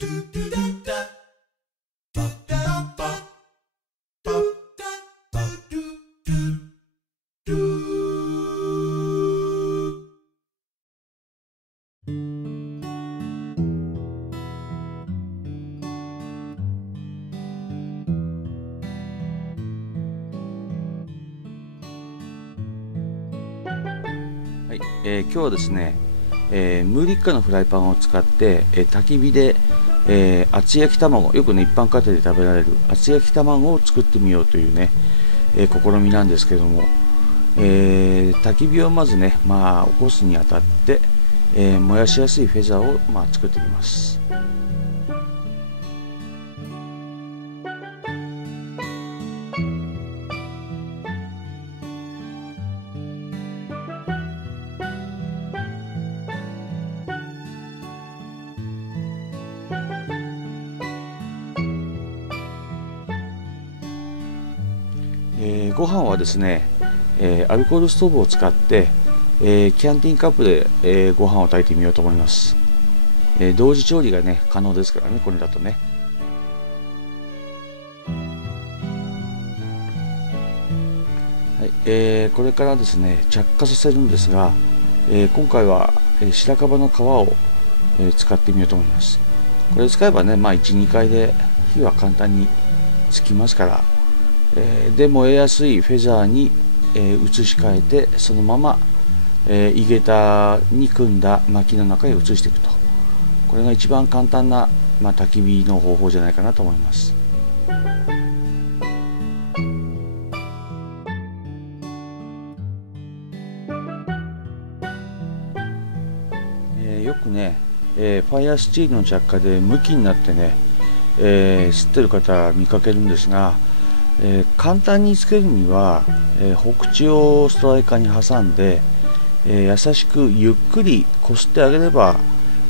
はい、今日はですね、ムーリッカのフライパンを使って、焚き火で、厚焼き卵、よくね一般家庭で食べられる厚焼き卵を作ってみようというね、試みなんですけども、焚き火をまずね、起こすにあたって、燃やしやすいフェザーを、作っていきます。ご飯はですね、アルコールストーブを使って、キャンティンカップで、ご飯を炊いてみようと思います。同時調理がね可能ですからね、これだとね。はい、これからですね着火させるんですが、今回は、白樺の皮を、使ってみようと思います。これ使えばね、1、2回で火は簡単につきますから、で燃えやすいフェザーに、移し替えて、そのまま、井桁に組んだ薪の中へ移していくと、これが一番簡単な、焚き火の方法じゃないかなと思います。よくね、ファイアスチールの着火でムキになってね、吸ってる方見かけるんですが、簡単につけるには、北地をストライカーに挟んで、優しくゆっくりこすってあげれば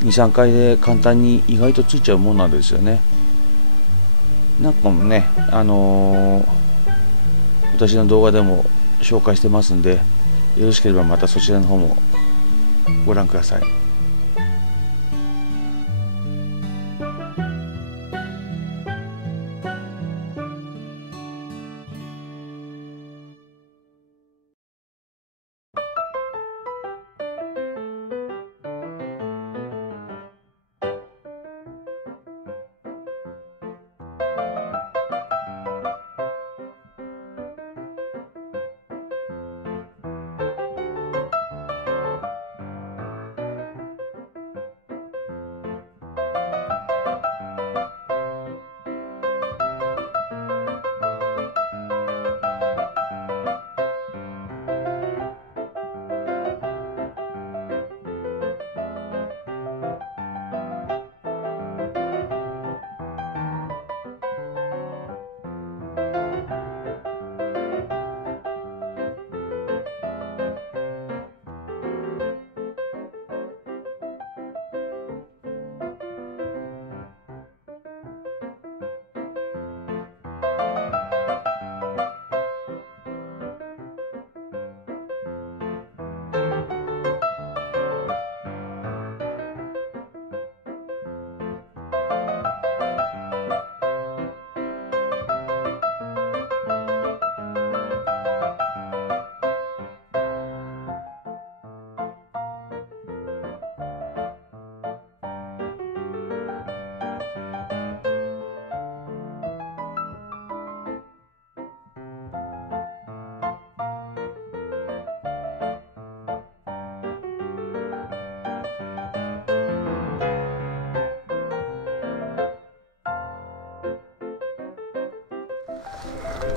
2,3 回で簡単に意外とついちゃうもんなんですよね。なんかもね、私の動画でも紹介してますんで、よろしければまたそちらの方もご覧ください。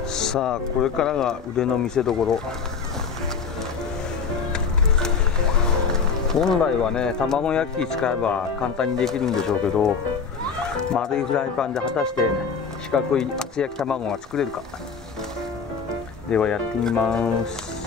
さあこれからが腕の見せ所。本来はね卵焼き器使えば簡単にできるんでしょうけど、丸いフライパンで果たして四角い厚焼き卵が作れるか。ではやってみます。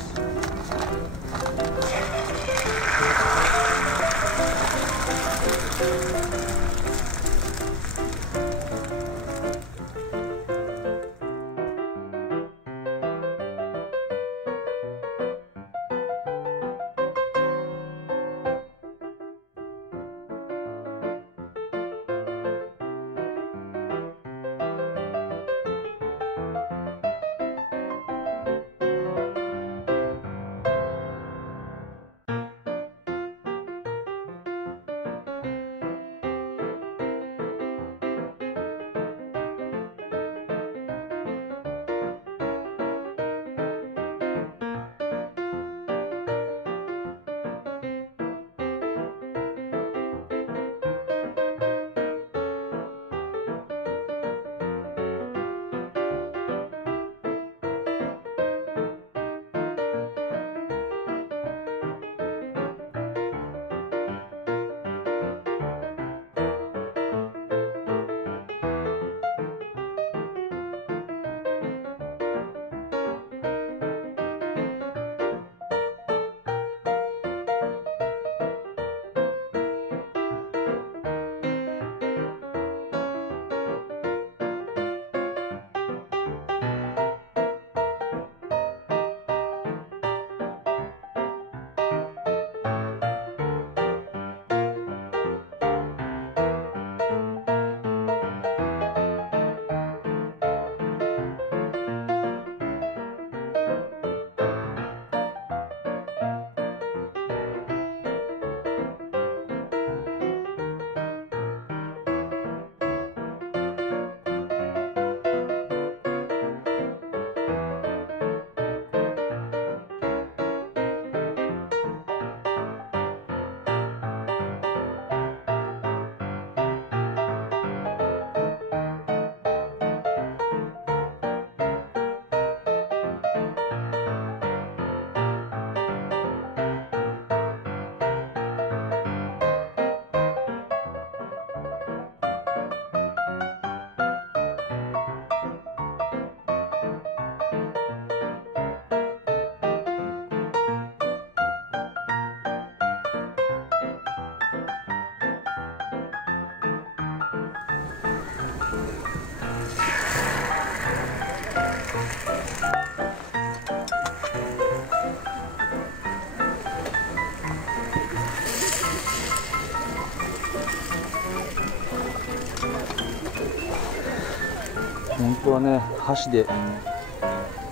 本当はね箸で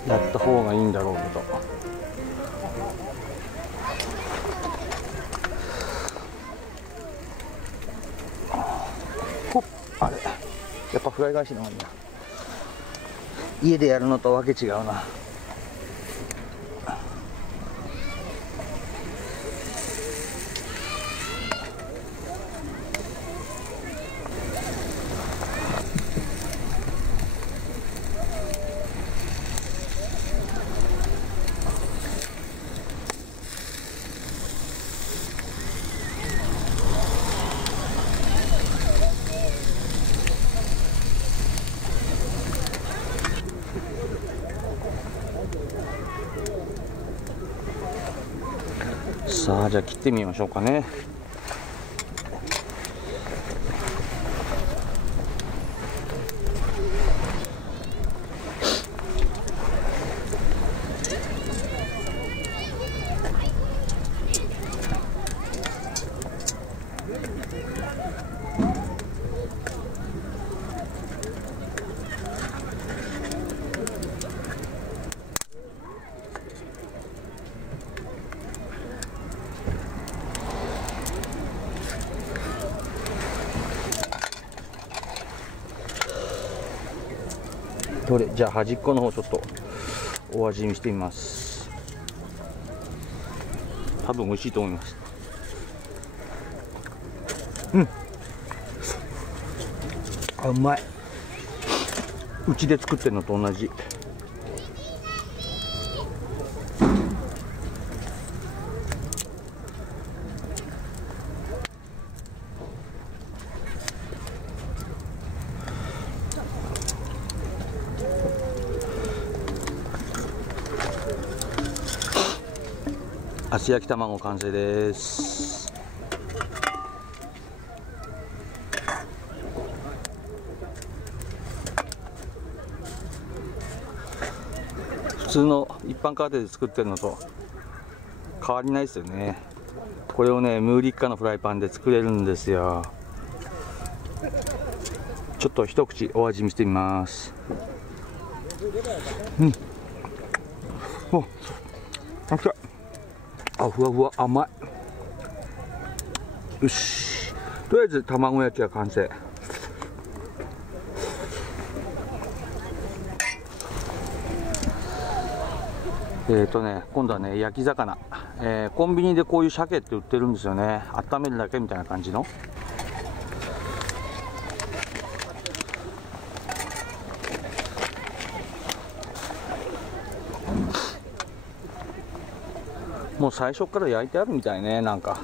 やった方がいいんだろうけど、ほっ、あれやっぱフライ返しの方がいいな。家でやるのとわけ違うな。さあじゃあ切ってみましょうかね。どれじゃあ端っこの方ちょっとお味見してみます。多分美味しいと思います。あ、うまい。うちで作ってるのと同じ。厚焼き卵完成です。普通の一般家庭で作ってるのと変わりないですよね。これをねムーリッカのフライパンで作れるんですよ。ちょっと一口お味見してみます。お、熱い。あ、ふわふわ、甘い。よし、とりあえず卵焼きは完成。今度はね焼き魚、コンビニでこういう鮭って売ってるんですよね。温めるだけみたいな感じの。もう最初から焼いてあるみたいね。なんか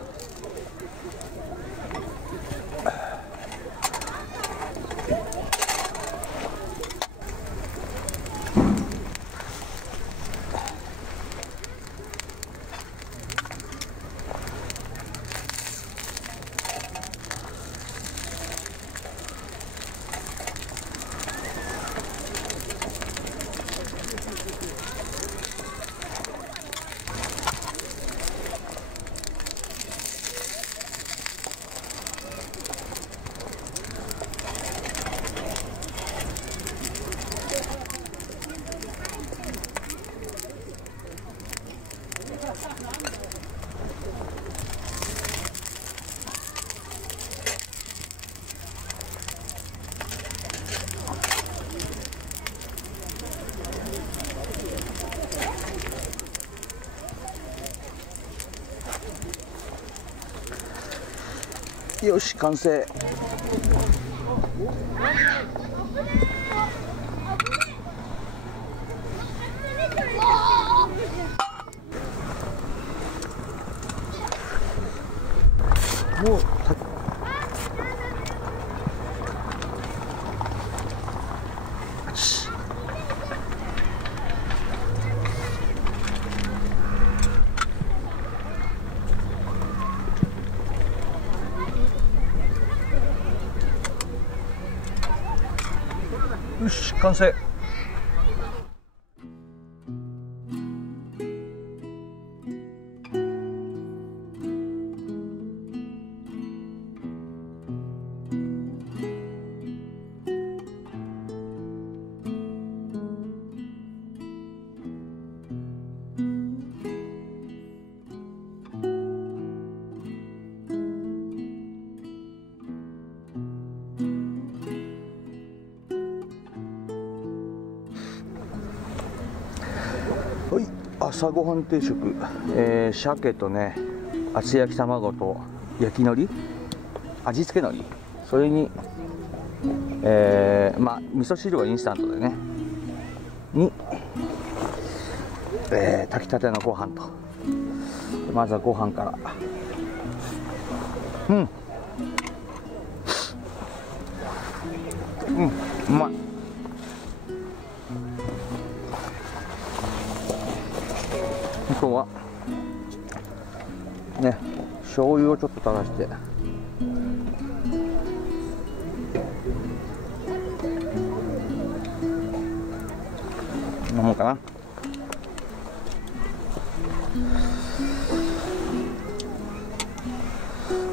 よし完成。もうよし完成。朝ごはん定食、鮭とね厚焼き卵と焼き海苔、味付け海苔、それにまあ味噌汁はインスタントでねに、炊きたてのご飯と。まずはご飯から。うん、うまい。あとはね、醤油をちょっと垂らして飲もうかな。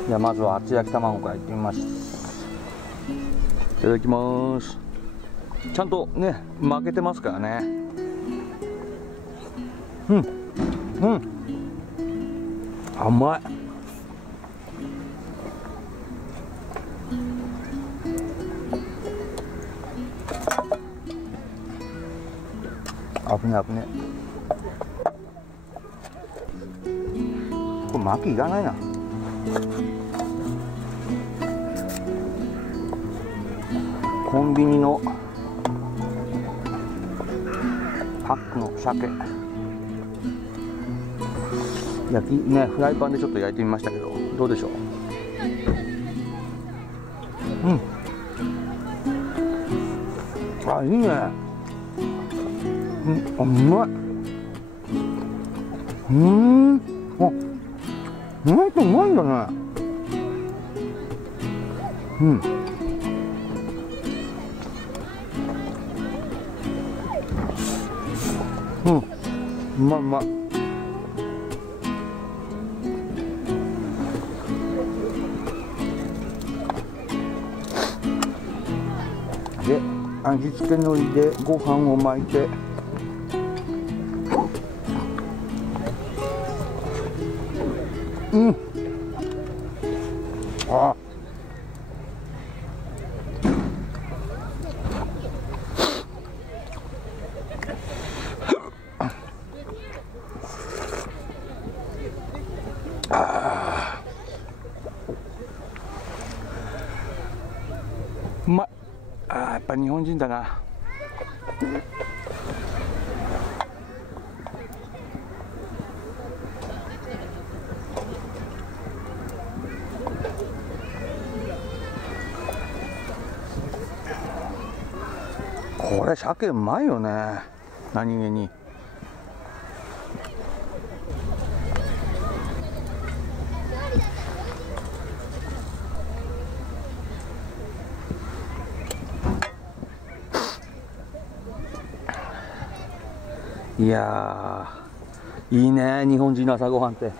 じゃあまずは厚焼き卵からいってみます。いただきます。ちゃんとね負けてますからね。うんうん、甘い。危ね危ね。これ巻きいらないな。コンビニのパックの鮭焼きね、フライパンでちょっと焼いてみましたけど、どうでしょう。うん、あ、いいね。うん、あ、うまい。あ、なんとうまいんだね。うん、うん、うまいうまい。で、味付け海苔でご飯を巻いて、うん、あ、うまい。やっぱ日本人だな。これ鮭うまいよね、何気に。いやー、いいね、日本人の朝ごはんって。